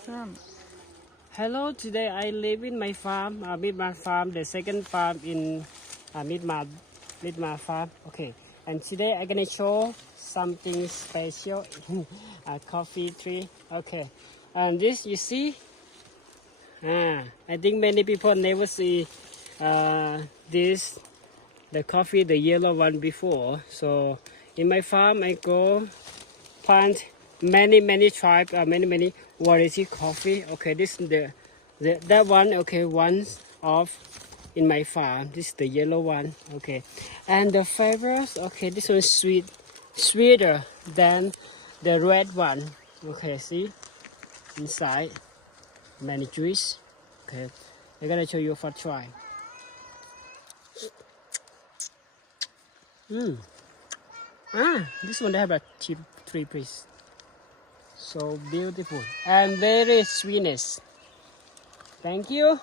Awesome. Hello, today I live in my farm, Midmar farm, the second farm in Midmar farm. Okay, and today I'm gonna show something special, a coffee tree. Okay, and this you see, I think many people never see this, the coffee, the yellow one before. So in my farm, I go plant many tribe, many variety coffee. Okay, this is that one. Okay, one of in my farm. This is the yellow one. Okay, and the flavors. Okay, this one is sweeter than the red one. Okay, see inside many juice. Okay, I'm gonna show you for try. This one they have a cheap 3 piece. So beautiful and very sweetness. Thank you.